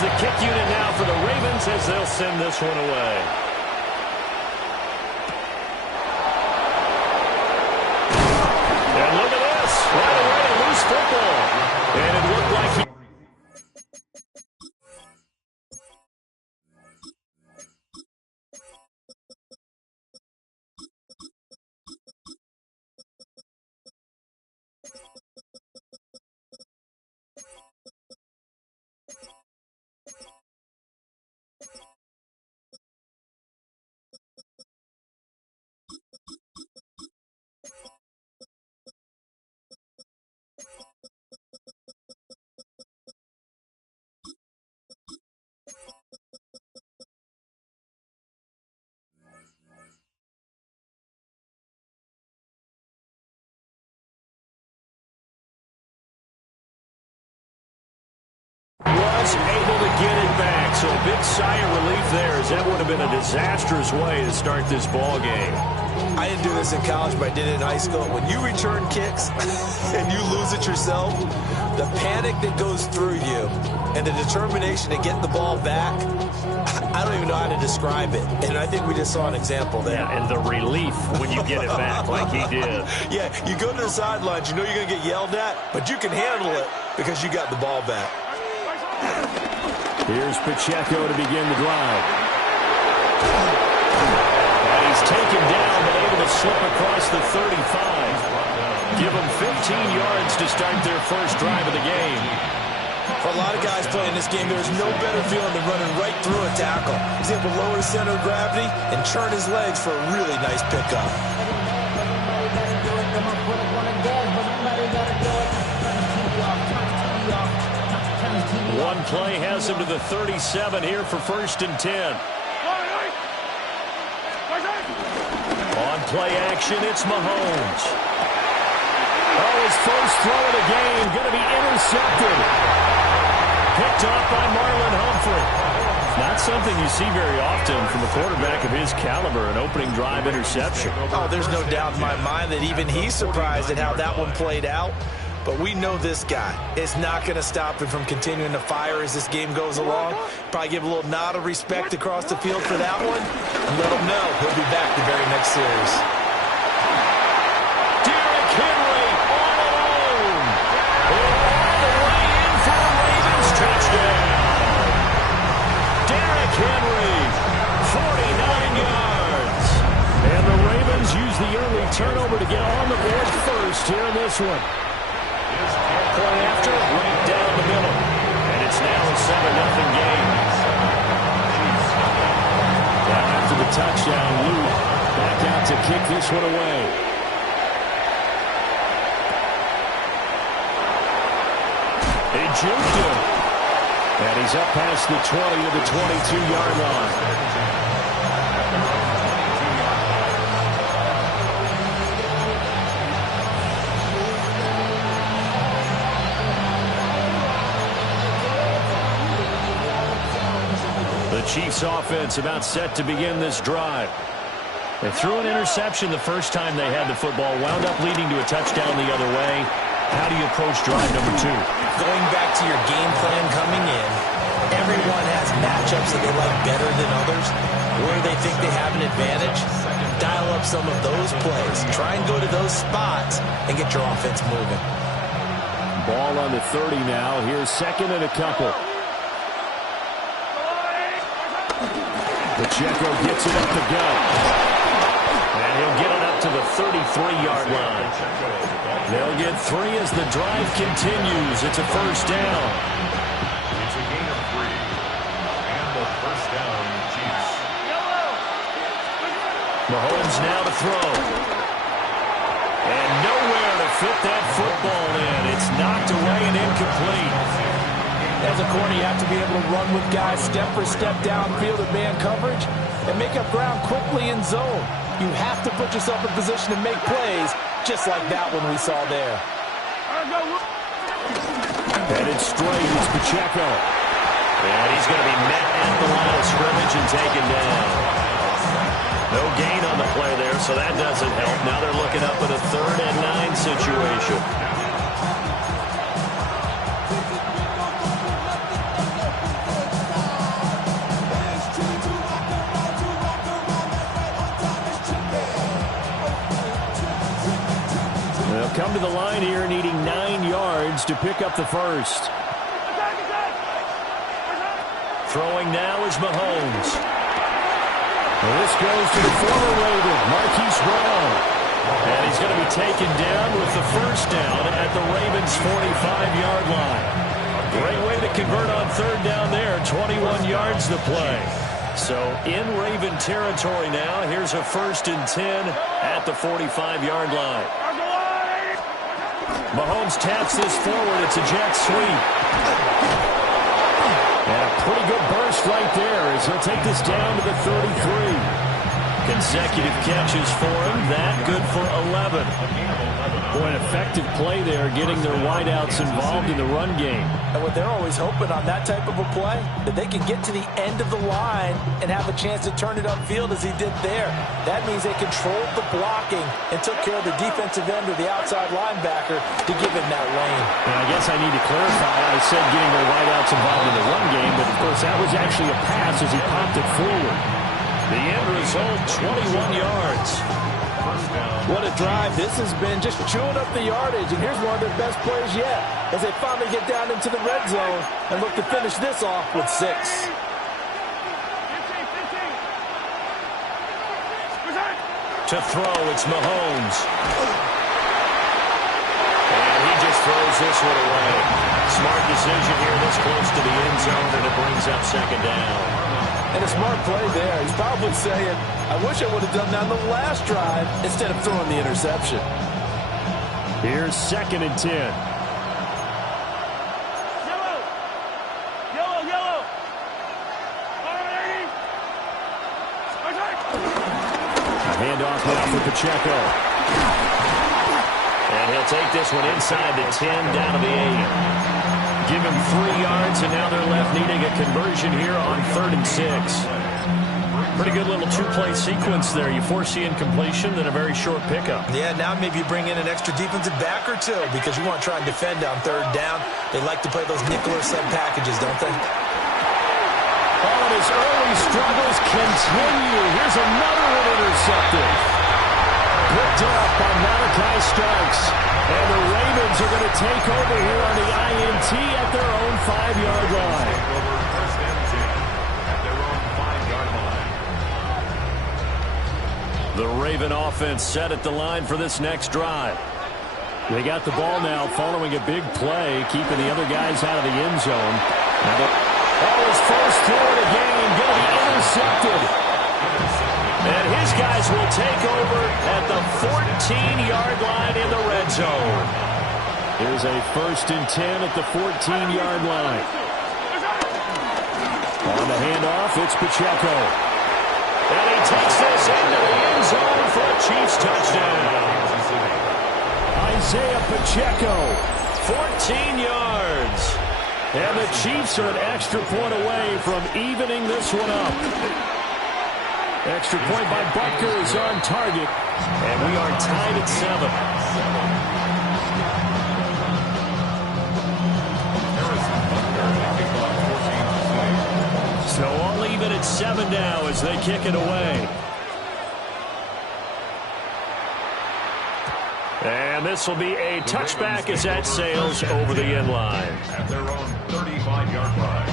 the kick unit now for the Ravens as they'll send this one away. And look at this. Right away, a loose football. And it looked like he... was able to get it back. So a big sigh of relief there, as that would have been a disastrous way to start this ball game. I didn't do this in college, but I did it in high school. When you return kicks and you lose it yourself, the panic that goes through you and the determination to get the ball back, I don't even know how to describe it. And I think we just saw an example there. Yeah, and the relief when you get it back like he did. Yeah, you go to the sidelines, you know you're going to get yelled at, but you can handle it because you got the ball back. Here's Pacheco to begin the drive. And he's taken down, but able to slip across the 35. Give him 15 yards to start their first drive of the game. For a lot of guys playing this game, there's no better feeling than running right through a tackle. He's able to lower his center of gravity and turn his legs for a really nice pickup. One play has him to the 37 here for 1st and 10. On play action, it's Mahomes. Oh, his first throw of the game, going to be intercepted. Picked off by Marlon Humphrey. Not something you see very often from a quarterback of his caliber, an opening drive interception. Oh, there's no doubt in my mind that even he's surprised at how that one played out. But we know this guy is not going to stop him from continuing to fire as this game goes along. Probably give a little nod of respect across the field for that one. And let him know he'll be back the very next series. Derrick Henry all alone. All the way in for a Ravens touchdown. Derrick Henry, 49 yards. And the Ravens use the early turnover to get on the board first here in this one. Point after, right down the middle. And it's now a 7-0 game. Now after the touchdown, Luke back out to kick this one away. He juked him. And he's up past the 20 to the 22-yard line. The Chiefs offense about set to begin this drive. They threw an interception the first time they had the football, wound up leading to a touchdown the other way. How do you approach drive number 2? Going back to your game plan coming in, everyone has matchups that they like better than others, where they think they have an advantage. Dial up some of those plays. Try and go to those spots and get your offense moving. Ball on the 30 now. Here's 2nd and a couple. Pacheco gets it up the gut. And he'll get it up to the 33-yard line. They'll get 3 as the drive continues. It's a first down. It's a gain of 3. And the first down, Chiefs. Mahomes now to throw. And nowhere to fit that football in. It's knocked away and incomplete. As a corner, you have to be able to run with guys step for step downfield in man coverage and make up ground quickly in zone. You have to put yourself in position to make plays, just like that one we saw there. Headed straight, it's Pacheco. And he's going to be met at the line of scrimmage and taken down. No gain on the play there, so that doesn't help. Now they're looking up at a 3rd and 9 situation. They'll come to the line here needing 9 yards to pick up the first. Throwing now is Mahomes. Well, this goes to the former Raven, Marquise Brown. And he's going to be taken down with the first down at the Ravens' 45-yard line. Great way to convert on third down there. 21 yards to play. So in Raven territory now. Here's a 1st and 10 at the 45-yard line. Mahomes taps this forward. It's a jet sweep. And a pretty good burst right there as he'll take this down to the 33. Consecutive catches for him. That good for 11. Boy, an effective play there, getting their wideouts involved in the run game. And what they're always hoping on that type of a play, that they can get to the end of the line and have a chance to turn it upfield as he did there. That means they controlled the blocking and took care of the defensive end or the outside linebacker to give him that lane. And I guess I need to clarify. I said getting their wideouts involved in the run game, but of course that was actually a pass as he popped it forward. The end result, 21 yards. What a drive this has been, just chewing up the yardage. And here's one of their best plays yet as they finally get down into the red zone and look to finish this off with 6. To throw, it's Mahomes. And he just throws this one away. Smart decision here this close to the end zone, and it brings up 2nd down. And a smart play there. He's probably saying, I wish I would have done that on the last drive instead of throwing the interception. Here's 2nd and 10. Yellow. A handoff now for Pacheco. And he'll take this one inside the 10, down to the 8. Give him 3 yards, and now they're left needing a conversion here on 3rd and 6. Pretty good little 2-play sequence there. You foresee incompletion, then a very short pickup. Yeah, now maybe you bring in an extra defensive back or two because you want to try and defend on 3rd down. They like to play those nickel or sub packages, don't they? Oh, and his early struggles continue. Here's another one intercepted. Picked up by Malachi Starks. And the Ravens are going to take over here on the INT at their own 5-yard line. Over 1st and 10 at their own 5-yard line. The Raven offense set at the line for this next drive. They got the ball now following a big play, keeping the other guys out of the end zone. His first throw of the game going to be intercepted. And his guys will take over at the 14-yard line in the red zone. Here's a 1st and 10 at the 14-yard line. On the handoff, it's Pacheco. And he takes this into the end zone for a Chiefs touchdown. Isaiah Pacheco, 14 yards. And the Chiefs are an extra point away from evening this one up. Extra point by Butker is on target. And we are tied at 7. So all even at 7 now as they kick it away. And this will be a touchback as that sails over the end line. At their own 35-yard line.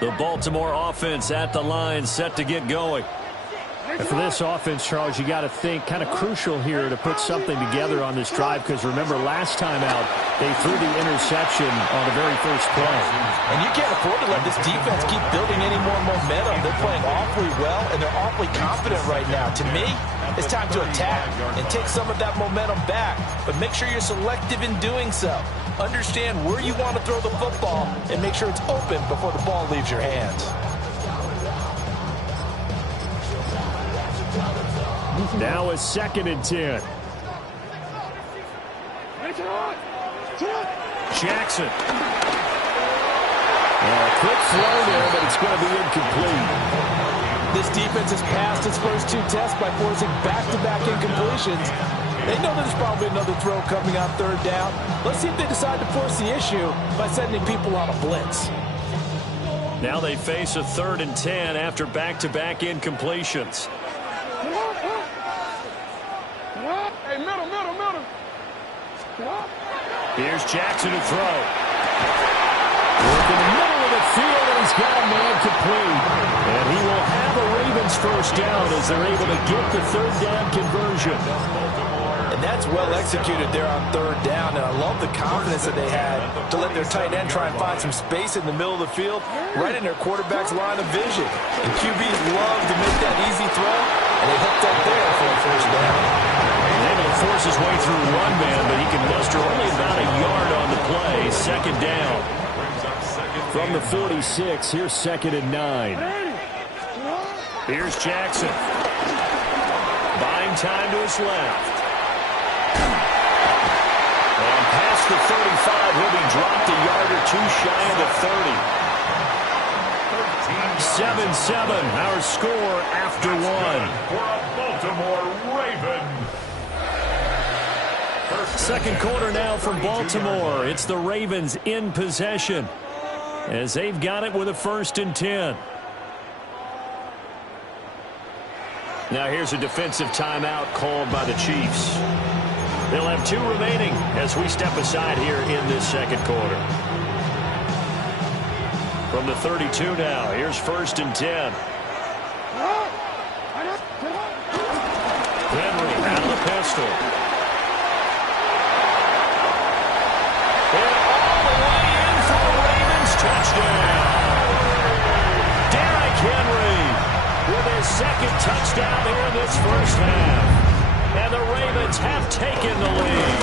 The Baltimore offense at the line, set to get going. And for this offense, Charles, you got to think kind of crucial here to put something together on this drive, because remember last time out they threw the interception on the very first play. And you can't afford to let this defense keep building any more momentum. They're playing awfully well, and they're awfully confident right now. To me, it's time to attack and take some of that momentum back, but make sure you're selective in doing so. Understand where you want to throw the football and make sure it's open before the ball leaves your hands. Now a 2nd and 10. Jackson. A quick throw there, but it's going to be incomplete. This defense has passed its first 2 tests by forcing back-to-back incompletions. They know there's probably another throw coming on 3rd down. Let's see if they decide to force the issue by sending people on a blitz. Now they face a 3rd and 10 after back-to-back incompletions. Hey, middle. Here's Jackson to throw. Work in the middle of the field, and he's got a man complete. And he will have a Ravens first down as they're able to get the 3rd down conversion. And that's well executed there on 3rd down. And I love the confidence that they had to let their tight end try and find some space in the middle of the field, right in their quarterback's line of vision. And QBs love to make that easy throw, and they hooked up there for a first down. Able to force his way through one man, but he can muster only about a yard on the play. 2nd down. From the 46, here's 2nd and 9. Here's Jackson. Buying time to his left. And past the 35, he'll be dropped a yard or two shy of the 30. 7-7, our score after one. For a Baltimore Raven. 2nd quarter now from Baltimore. It's the Ravens in possession as they've got it with a 1st and 10. Now here's a defensive timeout called by the Chiefs. They'll have 2 remaining as we step aside here in this 2nd quarter. From the 32 now, here's 1st and 10. Henry out of the pistol. And all the way in for a Ravens touchdown. Derrick Henry with his 2nd touchdown here in this first half. And the Ravens have taken the lead.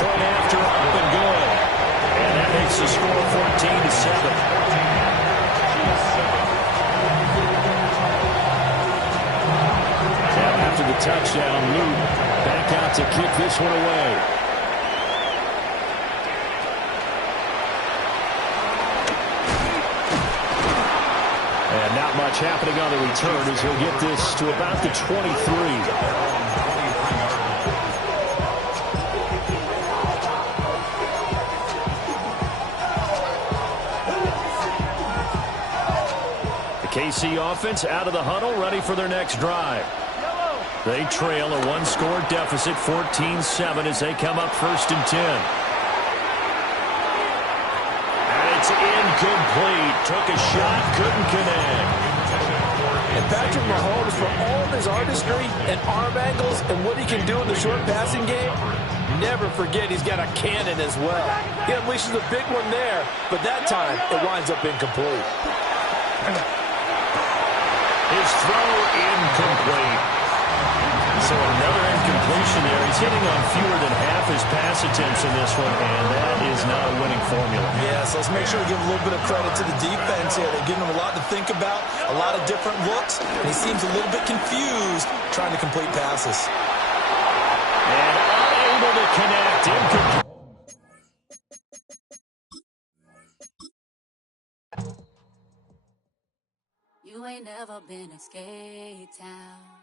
Point after up and good. And that makes the score 14-7. After the touchdown, Luke back out to kick this one away. And not much happening on the return as he'll get this to about the 23. KC offense out of the huddle, ready for their next drive. They trail a 1-score deficit, 14-7, as they come up 1st and 10. And it's incomplete. Took a shot, couldn't connect. And Patrick Mahomes, for all of his artistry and arm angles and what he can do in the short passing game, never forget he's got a cannon as well. He unleashes a big one there, but that time it winds up incomplete. His throw incomplete. So another incompletion there. He's hitting on fewer than half his pass attempts in this one, and that is not a winning formula. Yeah, so let's make sure we give a little bit of credit to the defense here. They're giving him a lot to think about, a lot of different looks, and he seems a little bit confused trying to complete passes. And unable to connect. Incomplete. You ain't never been a skate town.